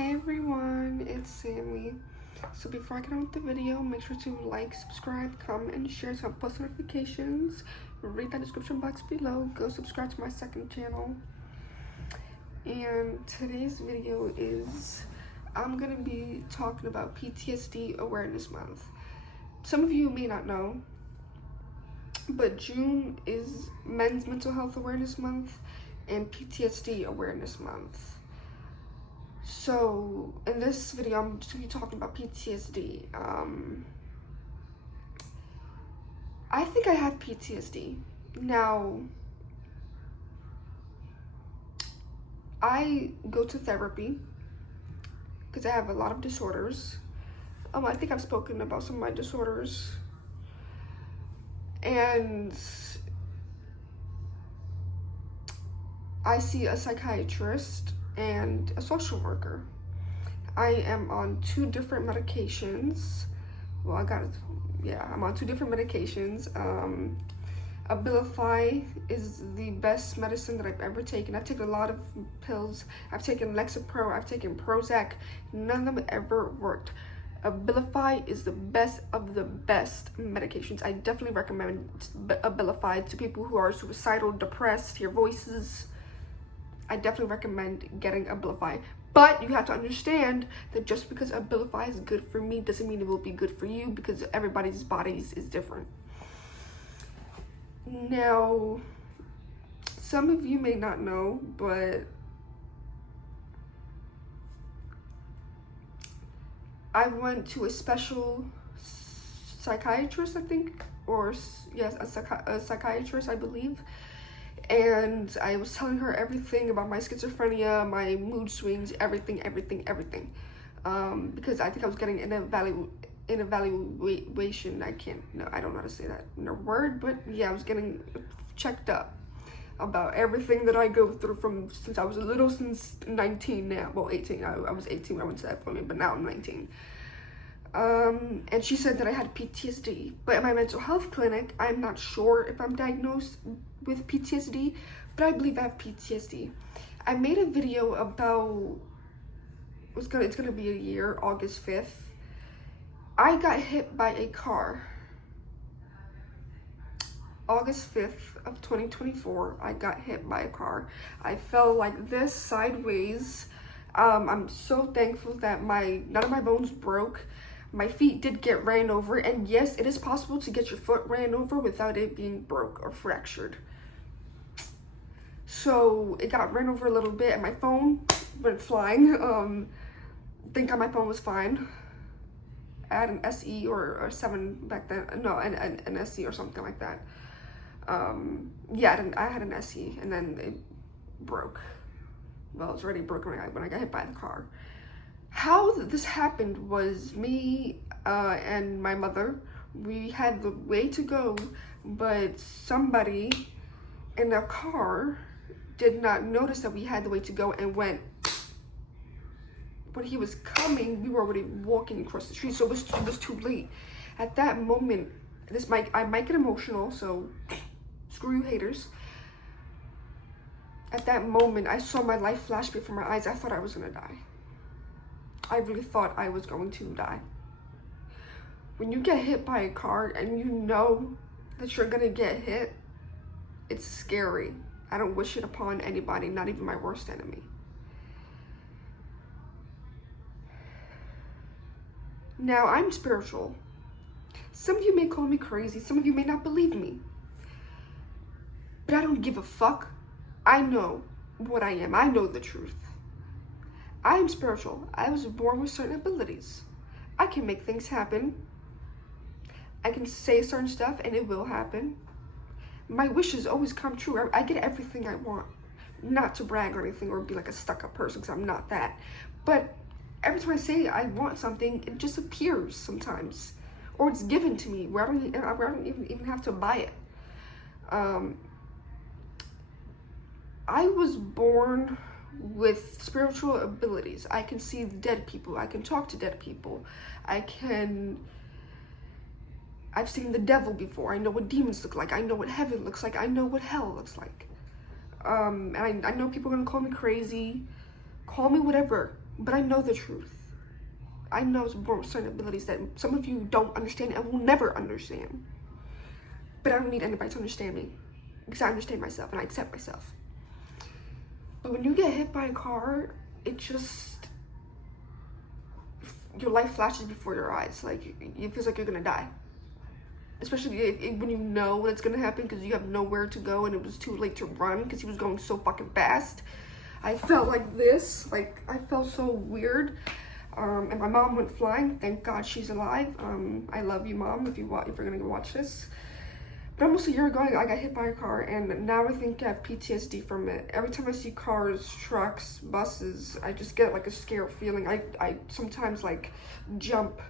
Hey everyone, it's Sammy. So before I get on with the video, make sure to like, subscribe, comment, and share so I post notifications. Read that description box below. Go subscribe to my second channel. And today's video is, I'm going to be talking about PTSD Awareness Month. Some of you may not know, but June is Men's Mental Health Awareness Month and PTSD Awareness Month. So in this video, I'm just going to be talking about PTSD. I think I have PTSD. Now, I go to therapy because I have a lot of disorders. I think I've spoken about some of my disorders. And I see a psychiatrist and a social worker. I am on 2 different medications. Well, I'm on 2 different medications. Abilify is the best medicine that I've ever taken. I've taken a lot of pills. I've taken Lexapro, I've taken Prozac. None of them ever worked. Abilify is the best of the best medications. I definitely recommend Abilify to people who are suicidal, depressed, hear voices. I definitely recommend getting Abilify. But you have to understand that just because Abilify is good for me doesn't mean it will be good for you, because everybody's bodies is different. Now, some of you may not know, but I went to a special psychiatrist, I think, or yes, a psychiatrist, I believe. And I was telling her everything about my schizophrenia, my mood swings, everything. Because I think I was getting an evaluation. I don't know how to say that in a word, but yeah, I was getting checked up about everything that I go through since I was little, since 19 now. Well, 18. I was 18 when I went to that appointment, but now I'm 19. And she said that I had PTSD, but at my mental health clinic, I'm not sure if I'm diagnosed with PTSD, but I believe I have PTSD. I made a video about, it's gonna be a year, August 5th. I got hit by a car. August 5th of 2024, I got hit by a car. I fell like this sideways. I'm so thankful that none of my bones broke. My feet did get ran over, and yes, it is possible to get your foot ran over without it being broke or fractured. So it got ran over a little bit, and my phone went flying. Thank God my phone was fine. I had an SE or 7 back then. No, an SE or something like that. I had an SE, and then it broke. Well, it was already broken when I got hit by the car. How this happened was me and my mother, we had the way to go, but somebody in the car did not notice that we had the way to go and went. When he was coming, we were already walking across the street, so it was too late. At that moment, I might get emotional, so screw you haters. At that moment, I saw my life flash before my eyes. I thought I was gonna die. I really thought I was going to die. When you get hit by a car and you know that you're gonna get hit, it's scary. I don't wish it upon anybody, not even my worst enemy. Now, I'm spiritual. Some of you may call me crazy, some of you may not believe me. But I don't give a fuck. I know what I am. I know the truth. I am spiritual. I was born with certain abilities. I can make things happen. I can say certain stuff and it will happen. My wishes always come true. I get everything I want. Not to brag or anything or be like a stuck-up person, because I'm not that. But every time I say I want something, it just appears sometimes. Or it's given to me where I don't even have to buy it. I was born with spiritual abilities. I can see dead people. I can talk to dead people. I've seen the devil before. I know what demons look like. I know what heaven looks like. I know what hell looks like. And I know people are gonna call me crazy. Call me whatever. but I know the truth. I know some born with certain abilities that some of you don't understand and will never understand. But I don't need anybody to understand me, because I understand myself and I accept myself. But when you get hit by a car, it just, your life flashes before your eyes. Like, it feels like you're gonna die. Especially when you know when it's gonna happen, because you have nowhere to go and it was too late to run because he was going so fucking fast. I felt like this, like I felt so weird. And my mom went flying. Thank God she's alive. I love you, Mom, if you're gonna go watch this. But almost a year ago, I got hit by a car, and now I think I have PTSD from it. Every time I see cars, trucks, buses, I just get like a scared feeling. I sometimes like jump,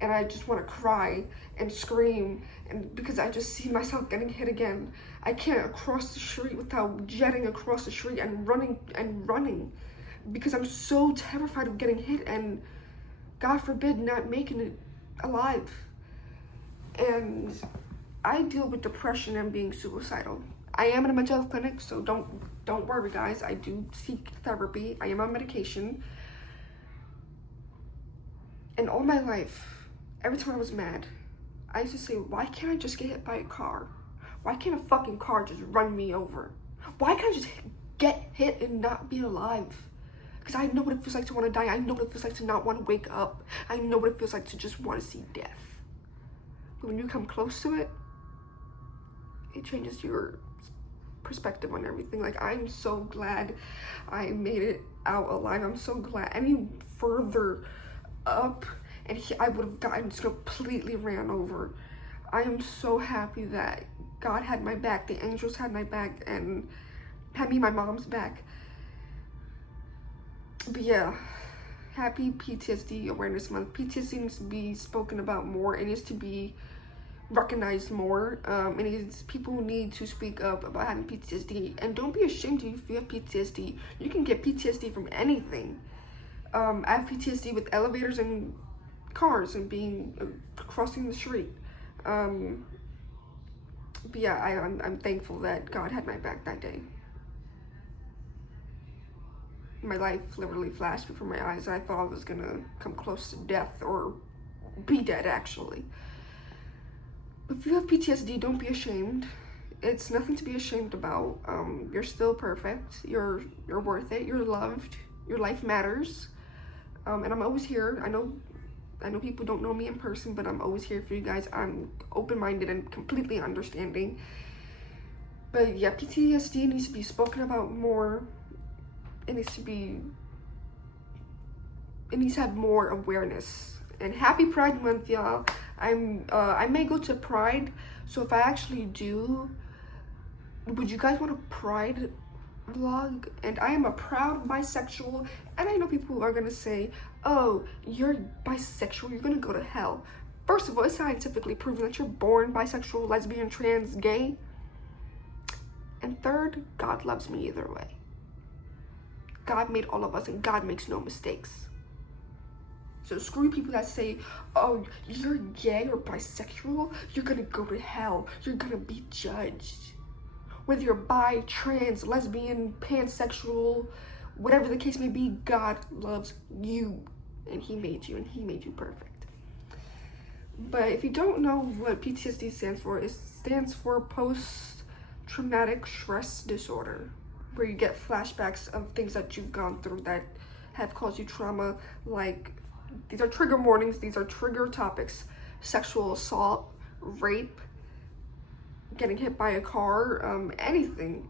and I just want to cry and scream, and because I just see myself getting hit again. I can't cross the street without jetting across the street and running, because I'm so terrified of getting hit and, God forbid, not making it alive. And I deal with depression and being suicidal. I am in a mental health clinic, so don't worry, guys. I do seek therapy. I am on medication. And all my life, every time I was mad, I used to say, why can't I just get hit by a car? Why can't a fucking car just run me over? Why can't I just get hit and not be alive? Because I know what it feels like to want to die. I know what it feels like to not want to wake up. I know what it feels like to just want to see death. But when you come close to it, it changes your perspective on everything. Like, I'm so glad I made it out alive. I'm so glad. Any further up and I would have gotten just completely ran over. I am so happy that God had my back, the angels had my back, and had me and my mom's back. But yeah, happy PTSD Awareness Month. PTSD needs to be spoken about more. It needs to be recognized more. People need to speak up about having PTSD, and don't be ashamed if you have PTSD. You can get PTSD from anything. I have PTSD with elevators and cars and being crossing the street. But yeah, I'm thankful that God had my back that day. My life literally flashed before my eyes. I thought I was gonna come close to death, or be dead actually. But if you have PTSD, don't be ashamed. It's nothing to be ashamed about. You're still perfect. You're worth it. You're loved. Your life matters. And I'm always here. I know people don't know me in person, but I'm always here for you guys. I'm open-minded and completely understanding. But yeah, PTSD needs to be spoken about more. It needs to have more awareness. And happy Pride Month, y'all. I may go to Pride, so if I actually do, would you guys want a Pride vlog? And I am a proud bisexual, and I know people are gonna say, oh, you're bisexual, you're gonna go to hell. First of all, it's scientifically proven that you're born bisexual, lesbian, trans, gay. And third, God loves me either way. God made all of us, and God makes no mistakes. So screw people that say, oh, you're gay or bisexual, you're gonna go to hell, you're gonna be judged. Whether you're bi, trans, lesbian, pansexual, whatever the case may be, God loves you, and he made you, and he made you perfect. But if you don't know what PTSD stands for, it stands for post-traumatic stress disorder, where you get flashbacks of things that you've gone through that have caused you trauma. Like, these are trigger warnings, these are trigger topics: sexual assault, rape, getting hit by a car, anything.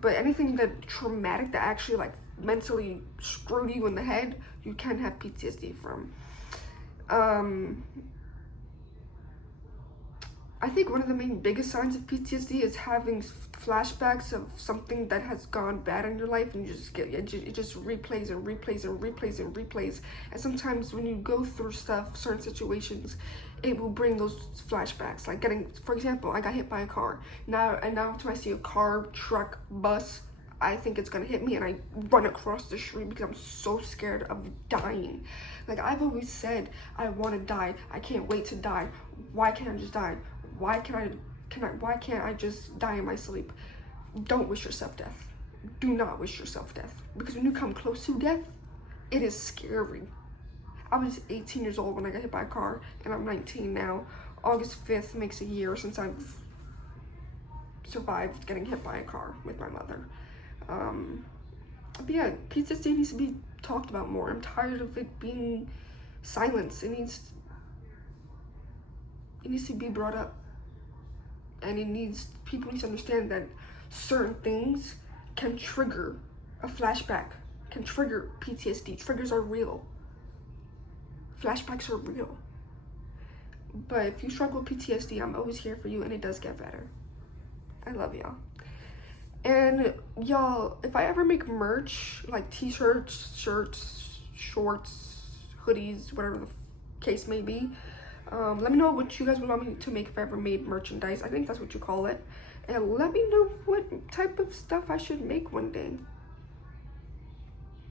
But anything that traumatic, that actually like mentally screwed you in the head, you can have PTSD from. I think one of the biggest signs of PTSD is having flashbacks of something that has gone bad in your life, and you just get it just replays and replays and replays and replays. And sometimes when you go through stuff, certain situations, it will bring those flashbacks. Like for example, I got hit by a car. Now when I see a car, truck, bus, I think it's gonna hit me, and I run across the street because I'm so scared of dying. Like, I've always said, I want to die. I can't wait to die. Why can't I just die? Why can't I just die in my sleep? Don't wish yourself death. Do not wish yourself death. Because when you come close to death, It is scary. I was 18 years old when I got hit by a car, and I'm 19 now. August 5th makes a year since I've survived getting hit by a car with my mother. But yeah, PTSD needs to be talked about more. I'm tired of it being silenced. It needs to be brought up. And people need to understand that certain things can trigger a flashback, can trigger PTSD. Triggers are real. Flashbacks are real. But if you struggle with PTSD, I'm always here for you, and it does get better. I love y'all. And y'all, if I ever make merch, like t-shirts, shirts, shorts, hoodies, whatever the case may be, let me know what you guys would want me to make if I ever made merchandise. I think that's what you call it. And let me know what type of stuff I should make one day.